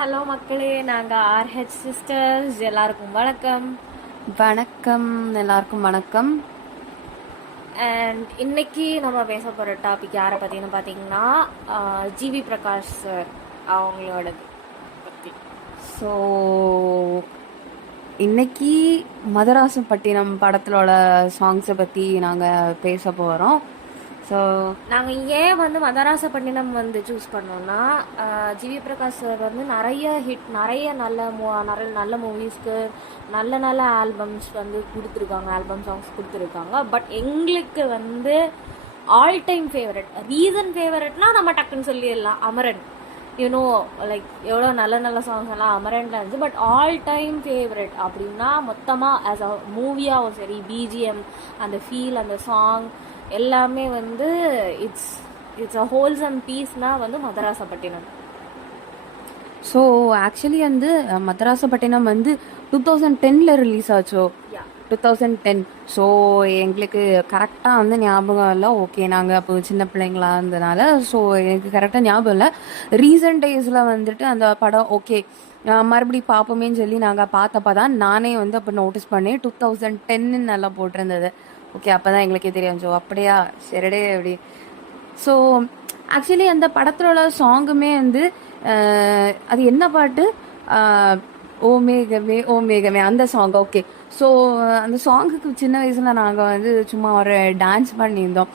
Hello மக்களே, நாங்கள் Rh sisters. எல்லாருக்கும் வணக்கம். வணக்கம், எல்லாருக்கும் வணக்கம். அண்ட் இன்னைக்கு நம்ம பேச போகிற டாபிக் யாரை பற்றின்னு பார்த்தீங்கன்னா ஜிவி பிரகாஷ் சார் அவங்களோட பற்றி. ஸோ இன்னைக்கு மதராசப்பட்டினம் படத்திலோட சாங்ஸை பற்றி நாங்கள் பேச போகிறோம். ஸோ நாங்கள் ஏன் மதராசப்பட்டினம் சூஸ் பண்ணோம்னா, ஜிவி பிரகாஷ் சார் நிறைய நல்ல மூவிஸ்க்கு நல்ல ஆல்பம்ஸ் கொடுத்துருக்காங்க, ஆல்பம் சாங்ஸ் கொடுத்துருக்காங்க. பட் எங்களுக்கு ஆல் டைம் ஃபேவரட், ரீசன் ஃபேவரட்னா நம்ம டக்குன்னு சொல்லிடலாம் அமரன். யூனோ லைக் எவ்வளோ நல்ல சாங்ஸ் எல்லாம் அமரன்ல இருந்துச்சு. பட் ஆல் டைம் ஃபேவரட் அப்படின்னா மொத்தமாக ஆஸ் அ மூவியாகவும் சரி, பிஜிஎம், அந்த ஃபீல், அந்த சாங் எல்லாமே இட்ஸ் அ ஹோல்சம் பீஸ்னா Madrasapattinam. So actually Madrasapattinam 2010 release ஆச்சோ, 2010. ஸோ எங்களுக்கு கரெக்டாக ஞாபகம் இல்லை. ஓகே, நாங்கள் அப்போ சின்ன பிள்ளைங்களா இருந்ததுனால ஸோ எனக்கு கரெக்டாக ஞாபகம் இல்லை. ரீசன்ட் டேஸில் அந்த படம் ஓகே மறுபடி பார்ப்போமேன்னு சொல்லி நாங்கள் பார்த்தப்ப தான் நானே அப்போ நோட்டீஸ் பண்ணேன் 2010 நல்லா போட்டிருந்தது. ஓகே, அப்போ தான் எங்களுக்கே தெரியும். ஸோ அப்படியா, சரிடே அப்படி. ஸோ ஆக்சுவலி அந்த படத்தோட சாங்குமே அது என்ன பாட்டு, ஓ மேகமே ஓ மேகமே அந்த சாங். ஓகே, ஸோ அந்த சாங்குக்கு சின்ன வயசில் நாங்கள் சும்மா ஒரு டான்ஸ் பண்ணியிருந்தோம்.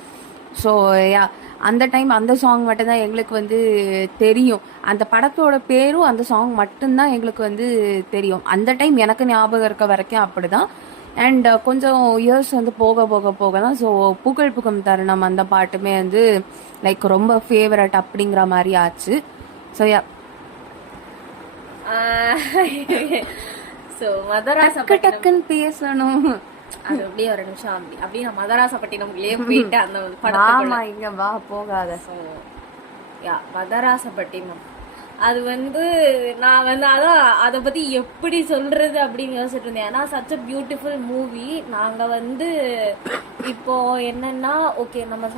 ஸோ யா, அந்த டைம் அந்த சாங் மட்டும்தான் எங்களுக்கு தெரியும். அந்த படத்தோட பேரும் அந்த சாங் மட்டும்தான் எங்களுக்கு தெரியும். அந்த டைம் எனக்கு ஞாபகம் இருக்க வரைக்கும் அப்படிதான். அண்ட் கொஞ்சம் இயர்ஸ் போக போக போக தான் ஸோ புகழ் புகம் தருணம் அந்த பாட்டுமே லைக் ரொம்ப ஃபேவரட் அப்படிங்கிற மாதிரி ஆச்சு. ஸோ யா, ஸோ மதராசப்பட்டினம் பேசணும். அது அப்படியே ஒரு நிமிஷம் அப்படியே நான் மதராசப்பட்டினம்லயே போயிட்டு அந்த படம் இங்க வா போகாத. ஸோ யா, மதராசப்பட்டினம் அது நான் அதான் அதை பத்தி எப்படி சொல்றது அப்படின்னு யோசிச்சுட்டு இருந்தேன். ஏன்னா சச் அ பியூட்டிஃபுல் மூவி. நாங்க இப்போ என்னன்னா, ஓகே நம்ம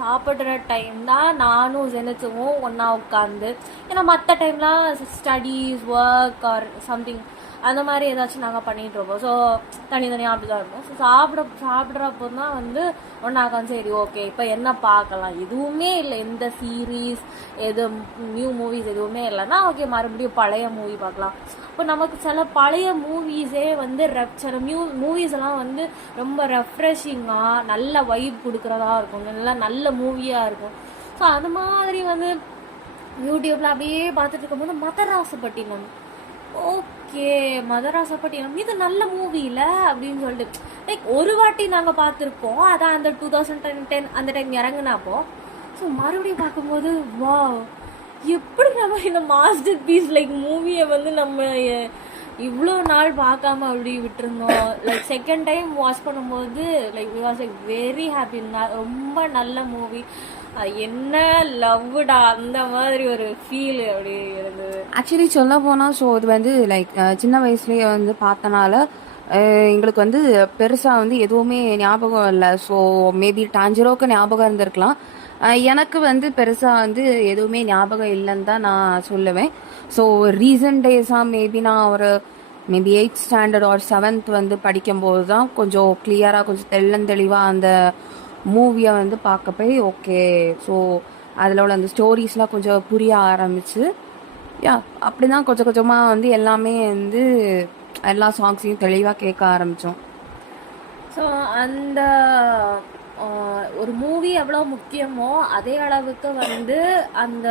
சாப்பிடுற டைம் தான் நானும் ஜெனிச்சுவும் ஒன்னா உட்காந்து, ஏன்னா மற்ற டைம்லாம் ஸ்டடீஸ், ஒர்க் ஆர் சம்திங் அந்த மாதிரி ஏதாச்சும் நாங்கள் பண்ணிட்டு இருப்போம். ஸோ தனித்தனியாக அப்படி தான் இருப்போம். ஸோ சாப்பிட்றப்போ தான் ஒன்றாக்கா சரி ஓகே இப்போ என்ன பார்க்கலாம், எதுவுமே இல்லை, எந்த சீரீஸ் எது நியூ மூவிஸ் எதுவுமே இல்லைன்னா ஓகே மறுபடியும் பழைய மூவி பார்க்கலாம். இப்போ நமக்கு சில பழைய மூவிஸே சில மூவிஸ் எல்லாம் ரொம்ப ரெஃப்ரெஷிங்காக நல்ல வைப் கொடுக்குறதா இருக்கும், நல்ல மூவியாக இருக்கும். ஸோ அது மாதிரி யூடியூப்ல அப்படியே பார்த்துட்டு இருக்கும்போது மதராசப்பட்டினம், ஓகே மதராசப்பட்டினம் இது நல்ல மூவில அப்படின்னு சொல்லிட்டு லைக் ஒரு வாட்டி நாங்கள் பார்த்துருக்கோம். அதான் அந்த 2010 அந்த டைம் இறங்குனாப்போ. ஸோ மறுபடியும் பார்க்கும்போது வா, எப்படி நம்ம இந்த மாஸ்டர் பீஸ் லைக் மூவியை நம்ம இவ்வளோ நாள் பார்க்காம அப்படி விட்டுருந்தோம். லைக் செகண்ட் டைம் வாட்ச் பண்ணும்போது like we was like very happy. ரொம்ப நல்ல மூவி, என்ன லவ்டா அந்த மாதிரி ஒரு ஃபீல் அப்படி இருந்தது. ஆக்சுவலி சொல்ல போனால் ஸோ இது லைக் சின்ன வயசுலேயே பார்த்தனால எங்களுக்கு பெருசாக எதுவுமே ஞாபகம் இல்லை. ஸோ மேபி டான்ஜிரோக்கு ஞாபகம் இருந்திருக்கலாம். எனக்கு பெருசாக எதுவுமே ஞாபகம் இல்லைன்னு தான் நான் சொல்லுவேன். ஸோ ரீசன்ட் டேஸாக மேபி நான் ஒரு 8th ஸ்டாண்டர்ட் ஆர் 7th படிக்கும்போது தான் கொஞ்சம் கிளியராக கொஞ்சம் தெளிவாக அந்த மூவியை பார்க்க போய் ஓகே ஸோ அதில் உள்ள அந்த ஸ்டோரிஸ்லாம் கொஞ்சம் புரிய ஆரம்பிச்சு யா அப்படி தான் கொஞ்சம் கொஞ்சமாக எல்லாமே எல்லா சாங்ஸையும் தெளிவாக கேட்க ஆரம்பித்தோம். ஸோ அந்த ஒரு மூவி எவ்வளோ முக்கியமோ அதே அளவுக்கு அந்த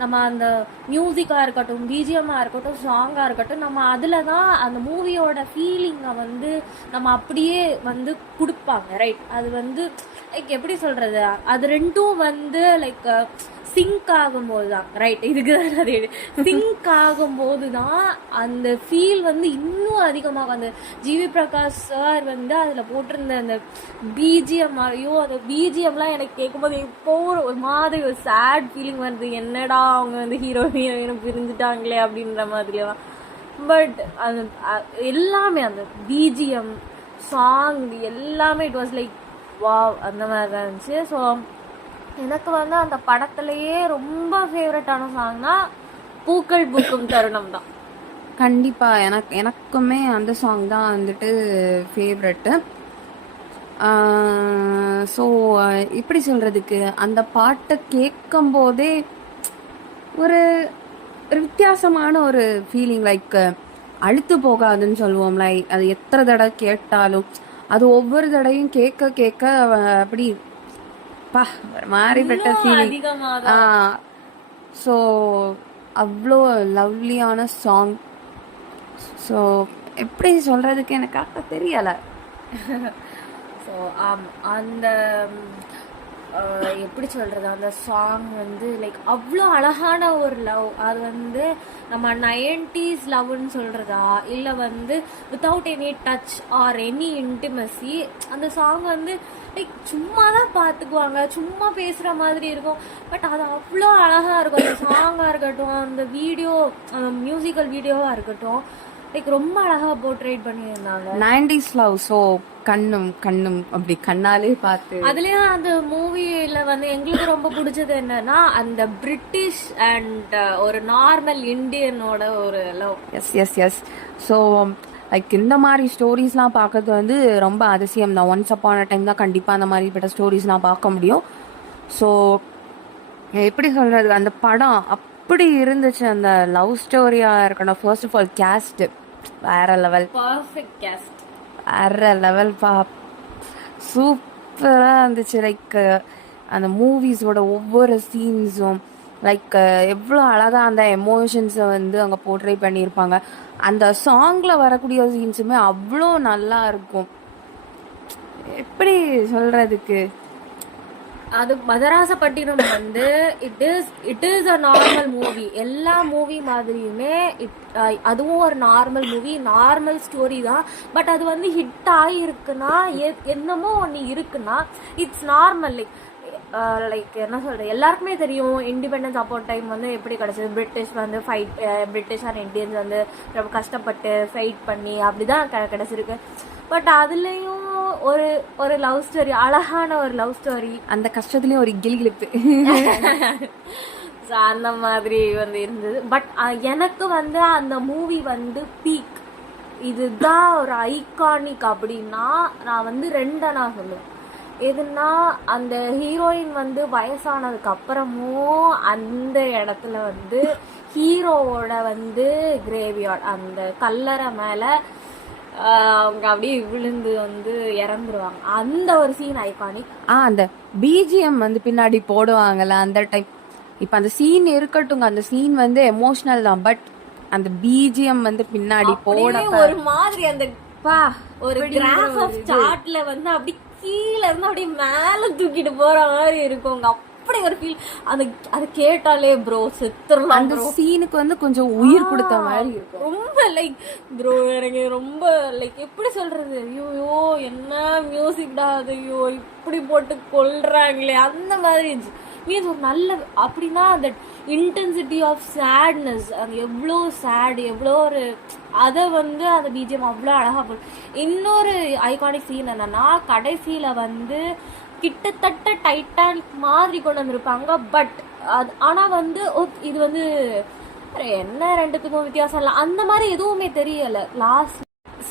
நம்ம அந்த மியூசிக்காக இருக்கட்டும், பிஜிஎம்மாக இருக்கட்டும், சாங்காக இருக்கட்டும், நம்ம அதில் தான் அந்த மூவியோட ஃபீலிங்கை நம்ம அப்படியே கொடுப்பாங்க. ரைட், அது லைக் எப்படி சொல்கிறது, அது ரெண்டும் லைக் சிங்க் ஆகும்போது தான், ரைட், இதுக்கு தான் அது சிங்க் ஆகும்போது தான் அந்த ஃபீல் இன்னும் அதிகமாகும். அந்த ஜிவி பிரகாஷ் சார் அதில் போட்டிருந்த அந்த பிஜிஎம், ஐயோ அந்த பிஜிஎம்லாம் எனக்கு கேட்கும்போது இப்போ ஒரு மாதிரி ஒரு சேட் ஃபீலிங் வருது. என்னடா அவங்க ஹீரோயினும் பிரிஞ்சுட்டாங்களே அப்படின்ற மாதிரிலாம். பட் அந்த எல்லாமே அந்த பிஜிஎம் சாங் எல்லாமே இட் வாஸ் லைக் வாவ் அந்த மாதிரி தான் இருந்துச்சு. ஸோ எனக்கு அந்த படத்துலையே ரொம்ப ஃபேவரட்டான சாங்னா பூக்கள் பூக்கும் தருணம் தான். கண்டிப்பா எனக்குமே அந்த சாங் தான் வந்துட்டு ஃபேவரட்டு. ஸோ எப்படி சொல்றதுக்கு, அந்த பாட்டை கேட்கும் போதே ஒரு ஒரு வித்தியாசமான ஒரு ஃபீலிங், லைக் அழுத்து போகாதுன்னு சொல்லுவோம். லைக் அது எத்தனை தடவை கேட்டாலும் அது ஒவ்வொரு தடவையும் கேட்க கேட்க அப்படி பா ஒரு மாதிரிப்பட்ட ஃபீலிங். அதிகமாக ஸோ அவ்வளோ லவ்லியான சாங். ஸோ எப்படி சொல்றதுக்கு எனக்கு கரெக்டாக தெரியலை. ஸோ அந்த எப்படி சொல்கிறது, அந்த சாங் வந்து லைக் அவ்வளோ அழகான ஒரு லவ். அது வந்து நம்ம 90s லவ்னு சொல்கிறதா இல்லை வந்து without any touch or any intimacy. அந்த சாங் வந்து லைக் சும்மா தான் பார்த்துக்குவாங்க, சும்மா பேசுகிற மாதிரி இருக்கும். பட் அது அவ்வளோ அழகாக இருக்கும். அந்த சாங்காக இருக்கட்டும், அந்த வீடியோ, அந்த மியூசிக்கல் வீடியோவாக இருக்கட்டும், லைக் ரொம்ப அழகாக போர்ட்ரேட் பண்ணியிருந்தாங்க. 90s love. ஸோ கண்ணும் கண்ணும் அப்படி கண்ணாலே பார்த்து. அதுலயும் அந்த மூவில வந்து எங்களுக்கு ரொம்ப பிடிச்சது என்னன்னா அந்த பிரிட்டிஷ் அண்ட் ஒரு நார்மல் இந்தியனோட ஒரு love. Yes yes yes. So like இந்த மாதிரி ஸ்டோரிஸ்லாம் பார்க்கறது வந்து ரொம்ப அதிசயம் தான். ஒன்ஸ் அப்பான் அ டைம் தான் கண்டிப்பாக அந்த மாதிரிப்பட்ட ஸ்டோரிஸ்லாம் பார்க்க முடியும். ஸோ எப்படி சொல்றது, அந்த படம் அப்படி இருந்துச்சு. அந்த லவ் ஸ்டோரியாக இருக்கணும். ஃபர்ஸ்ட் ஆஃப் ஆல் கேஸ்ட் வேற லெவல், பர்ஃபெக்ட் கேஸ்ட், வேற லெவல் பா, சூப்பராக இருந்துச்சு. லைக் அந்த மூவிஸோட ஒவ்வொரு சீன்ஸும் லைக் எவ்வளோ அழகாக அந்த எமோஷன்ஸை வந்து அங்கே போர்ட்ரே பண்ணியிருப்பாங்க. அந்த சாங்கில் வரக்கூடிய சீன்ஸுமே அவ்வளோ நல்லா இருக்கும். எப்படி சொல்கிறதுக்கு, அது மதராசப்பட்டினம் வந்து it is a normal movie. எல்லா மூவி மாதிரியுமே அதுவும் ஒரு நார்மல் மூவி, நார்மல் ஸ்டோரி தான். பட் அது வந்து ஹிட் ஆகிருக்குன்னா, என்னமோ ஒன்று இருக்குன்னா இட்ஸ் நார்மல். லைக் என்ன சொல்கிறது, எல்லாருக்குமே தெரியும் இண்டிபெண்டன்ஸ் அப்போ டைம் வந்து எப்படி கிடச்சிது. பிரிட்டிஷ் வந்து பிரிட்டிஷ் அண்ட் இந்தியன்ஸ் வந்து ரொம்ப கஷ்டப்பட்டு ஃபைட் பண்ணி அப்படி தான் கிடச்சிருக்கு. பட் அதுலேயும் ஒரு ஒரு லவ் ஸ்டோரி, அழகான ஒரு லவ் ஸ்டோரி. அந்த கஷ்டத்துலேயும் ஒரு கிளிப்பு. ஸோ அந்த மாதிரி வந்து இருந்தது. பட் எனக்கு வந்து அந்த மூவி வந்து பீக், இதுதான் ஒரு ஐகானிக் அப்படின்னா நான் வந்து நான் சொல்லுவேன். எதுனா அந்த ஹீரோயின் வந்து வயசானதுக்கு அப்புறமும் அந்த இடத்துல வந்து ஹீரோவோட வந்து கிரேவியார்ட், அந்த கல்லறை மேலே அவங்க அப்படியே விழுந்து வந்து இறந்துருவாங்க. அந்த ஒரு சீன் ஐகானிக். அந்த பிஜிஎம் வந்து பின்னாடி போடுவாங்கல்ல அந்த டைம். இப்ப அந்த சீன் இருக்கட்டும், அந்த சீன் வந்து எமோஷனல் தான். பட் அந்த பிஜிஎம் வந்து பின்னாடி போட ஒரு மாதிரி அந்த ஒரு கிராஃப் ஆஃப் சார்ட்ல வந்து அப்படி கீழே இருந்து அப்படியே மேல தூக்கிட்டு போற மாதிரி இருக்கும். அப்படி ஒரு ஃபீல். அது கேட்டாலே ப்ரோ செத்துறலாம். அந்த சீனுக்கு வந்து கொஞ்சம் உயிர் கொடுத்த மாதிரி இருக்கும். ரொம்ப லைக் ப்ரோ எனக்கு ரொம்ப லைக் எப்படி சொல்றது, ஐயோ என்ன மியூசிக்டா அது, ஐயோ இப்படி போட்டு கொல்றாங்களே அந்த மாதிரி இருந்துச்சு. மீன்ஸ் ஒரு நல்ல அப்படின்னா அந்த இன்டென்சிட்டி ஆஃப் சேட்னஸ், அது எவ்வளோ சேட், எவ்வளோ ஒரு அதை வந்து அந்த பிஜிஎம் அவ்வளோ அழகா போடும். இன்னொரு ஐகானிக் சீன் என்னன்னா, கடைசியில வந்து கிட்டத்தட்ட டைட்டானிக் மாதிரி கொண்டு வந்திருப்பாங்க. பட் அது ஆனால் வந்து இது வந்து என்ன ரெண்டுத்துக்கும் வித்தியாசம் இல்லை, அந்த மாதிரி எதுவுமே தெரியலை லாஸ்ட்.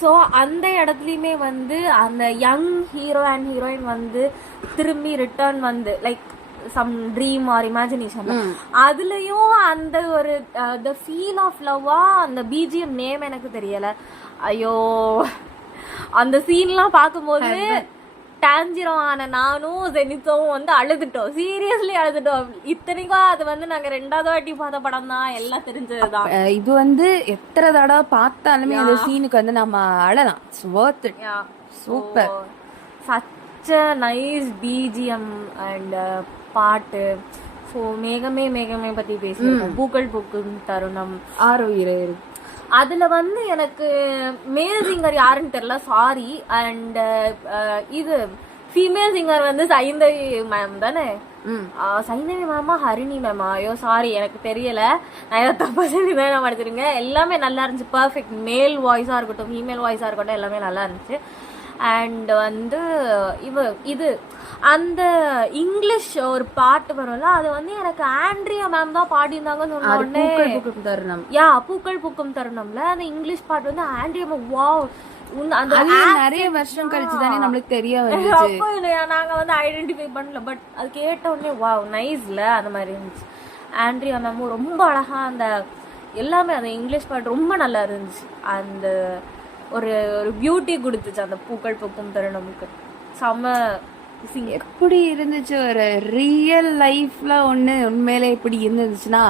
ஸோ அந்த இடத்துலையுமே வந்து அந்த யங் ஹீரோ அண்ட் ஹீரோயின் வந்து திரும்பி ரிட்டர்ன் வந்து like some dream or imagination, அதுலயும் அந்த ஒரு த ஃபீல் ஆஃப் லவ்வா. அந்த பிஜிஎம் நேம் எனக்கு தெரியல. ஐயோ அந்த சீன்லாம் பார்க்கும்போது டான்ஜிரோ ஆன நானும் ஜெனித்தோவும் வந்து அழுதுட்டோம், சீரியஸ்லி அழுதுட்டோம். இத்தனைக்கும் அது வந்து நாங்க 2வது வாட்டி பார்த்த படம் தான், எல்லாம் தெரிஞ்சதுதான். இது வந்து எத்தனை தடவை பார்த்தாலுமே அந்த சீனுக்கு வந்து நம்ம அழலாம். Super, such a nice BGM and பாட்டு. ஸோ மேகமே மேகமே பத்தி பேசியிருக்கோம். பூக்கள் பூக்கும் தருணம், ஆரோக்கியம். அதுல வந்து எனக்கு மேல் சிங்கர் யாருன்னு தெரியல, சாரி. அண்ட் இது ஃபீமேல் சிங்கர் வந்து சைந்தவி மேம் தானே? சைந்தவி மேமா ஹரிணி மேமா? ஐயோ சாரி எனக்கு தெரியல, நான் ஏதோ தப்பா செஞ்சுதான் நான் படிச்சிருங்க. எல்லாமே நல்லா இருந்துச்சு, பர்ஃபெக்ட். மேல் வாய்ஸா இருக்கட்டும் ஃபீமேல் வாய்ஸா இருக்கட்டும் எல்லாமே நல்லா இருந்துச்சு. அண்ட் வந்து இது அந்த இங்கிலீஷ் ஒரு பாட்டு வரும்ல, அது வந்து எனக்கு ஆண்ட்ரியா மேம் தான் பாடியிருந்தாங்கன்னு சொன்ன உடனே தருணம். யா பூக்கள் பூக்கும் தருணம்ல அந்த இங்கிலீஷ் பாட்டு வந்து ஆண்ட்ரியா மேம் வாவ் அந்த நிறைய வருஷம் கழிச்சு தானே நம்மளுக்கு தெரிய வந்துச்சு. அப்போ நாங்க வந்து ஐடென்டிஃபை பண்ணல, பட் அது கேட்ட உடனே வாவ் நைஸ்ல அந்த மாதிரி இருந்துச்சு. ஆண்ட்ரியா மேமும் ரொம்ப அழகா அந்த எல்லாமே அந்த இங்கிலீஷ் பாட்டு ரொம்ப நல்லா இருந்துச்சு. அந்த ஒரு ஒரு பியூட்டி கொடுத்துச்சு அந்த பூக்கள் பூக்கும் தருணமுக்கு. செம எப்படி இருந்துச்சு, ஒரு ரியல் லைஃப்ல ஒண்ணு உண்மையிலே இப்படி இருந்துச்சுன்னா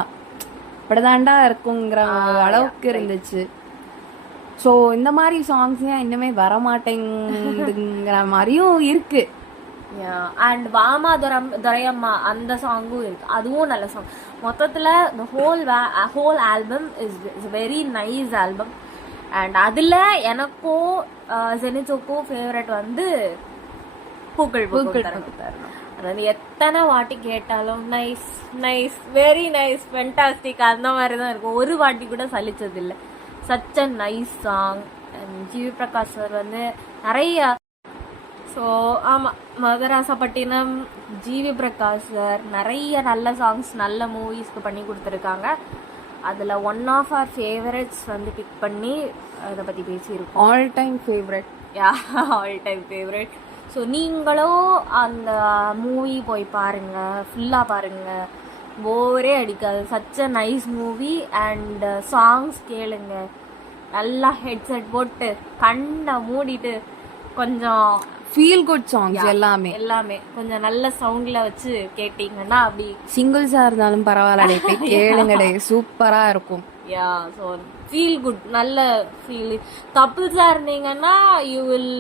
இப்படிதாண்டா இருக்குங்கிற அளவுக்கு இருந்துச்சு. ஸோ இந்த மாதிரி சாங்ஸ் இன்னுமே வரமாட்டேங்குங்கிற மாதிரியும் இருக்கு. அண்ட் வாமா துரையம்மா அந்த சாங்கும் இருக்கு, அதுவும் நல்ல சாங். மொத்தத்துல the whole album is very nice album. And அதுல எனக்கும் ஜெனிச்சோக்கும் ஃபேவரட் வந்து பூக்கள் பூக்கள் தருணம். அது வந்து எத்தனை வாட்டி கேட்டாலும் nice nice very nice fantastic அந்த மாதிரி தான் இருக்கும். ஒரு வாட்டி கூட சலிச்சது இல்லை. Such a nice song. And GV Prakash sir வந்து நிறைய ஸோ ஆமாம் மதராசப்பட்டினம் ஜிவி பிரகாஷ் சார் நிறைய நல்ல சாங்ஸ் நல்ல மூவிஸ்க்கு பண்ணி கொடுத்துருக்காங்க. அதில் ஒன் ஆஃப் ஆர் ஃபேவரட்ஸ் வந்து பிக் பண்ணி அதை பற்றி பேசியிருக்கோம். All time favourite. All time favourite. So நீங்களும் அந்த மூவி போய் பாருங்கள், ஃபுல்லாக பாருங்கள், போரே அடிக்காது. Such a nice movie. And songs கேளுங்க, நல்லா ஹெட்செட் போட்டு கண்ணை மூடிட்டு கொஞ்சம் ஃபீல் குட் சாங்ஸ் எல்லாமே கொஞ்சம் நல்ல சவுண்ட்ல வச்சு கேட்டீங்கன்னா அப்படி சிங்கிள்ஸா இருந்தாலும் பரவாயில்ல போய் கேளுங்கடே, சூப்பரா இருக்கும். யா ஸோ ஃபீல் குட் நல்ல ஃபீல். கப்புள்ஸா இருந்தீங்கன்னா யூ வில்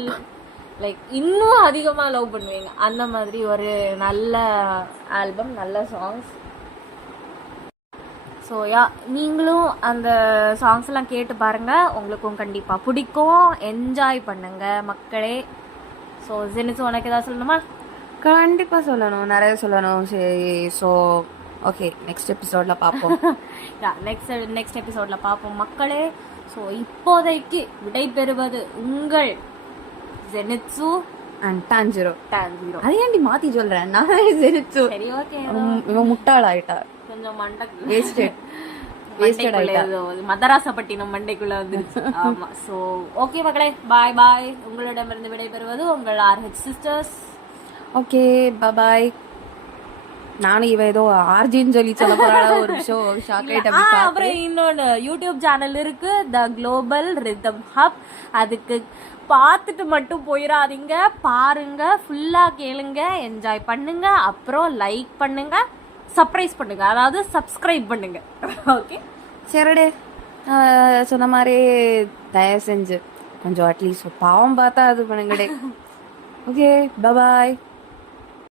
லைக் இன்னும் அதிகமா லவ் பண்ணுவீங்க. அந்த மாதிரி ஒரு நல்ல ஆல்பம், நல்ல சாங்ஸ். ஸோ யா நீங்களும் அந்த சாங்ஸ் எல்லாம் கேட்டு பாருங்க, உங்களுக்கும் கண்டிப்பா பிடிக்கும். என்ஜாய் பண்ணுங்க மக்களே. ஸோ ஜெனிச்சு உனக்கு ஏதாவது சொல்லணுமா? கண்டிப்பா சொல்லணும், நிறைய சொல்லணும். சரி, ஸோ ஓகே, நெக்ஸ்ட் எபிசோட்ல பார்ப்போம். நெக்ஸ்ட் எபிசோட்ல பார்ப்போம் மக்களே. ஸோ இப்போதைக்கு விடைபெறுவது உங்கள் ஜெனிட்சு அண்ட் டான்ஜிரோ. அதை ஏன்டி மாத்தி சொல்றேன்? நான் ஜெனிட்சு. சரி ஓகே, இவன் முட்டாள் ஆயிட்டா, கொஞ்சம் மண்டை வேஸ்டட் மதராசப்பட்டினம் மண்டைக்குள்ள வந்துருச்சு. ஆமா. சோ ஓகே மக்களே, பாய் பாய். உங்களிடமிருந்து விடைபெறுவது உங்கள் RH சிஸ்டர்ஸ். Okay bye. நானும் இவ ஏதோ ஆர்ஜின்னு சொல்லி சொல்ல போறாள ஒரு ஷோ ஷாக் ஆயிட்டேன். அப்புறம் இன்னொன்னு யூடியூப் சேனல் இருக்கு, த குளோபல் ரிதம் ஹப். அதுக்கு பார்த்துட்டு மட்டும் போயிடாதீங்க, பாருங்க, ஃபுல்லா கேளுங்க, என்ஜாய் பண்ணுங்க, அப்புறம் லைக் பண்ணுங்க, சர்ப்ரைஸ் பண்ணுங்க, அதாவது சப்ஸ்கிரைப் பண்ணுங்க. ஓகே சரிடே, சொன்ன மாதிரி தயவு செஞ்சு கொஞ்சம் அட்லீஸ்ட் பாவம் பார்த்தா அது பண்ணுங்கடே. Okay bye.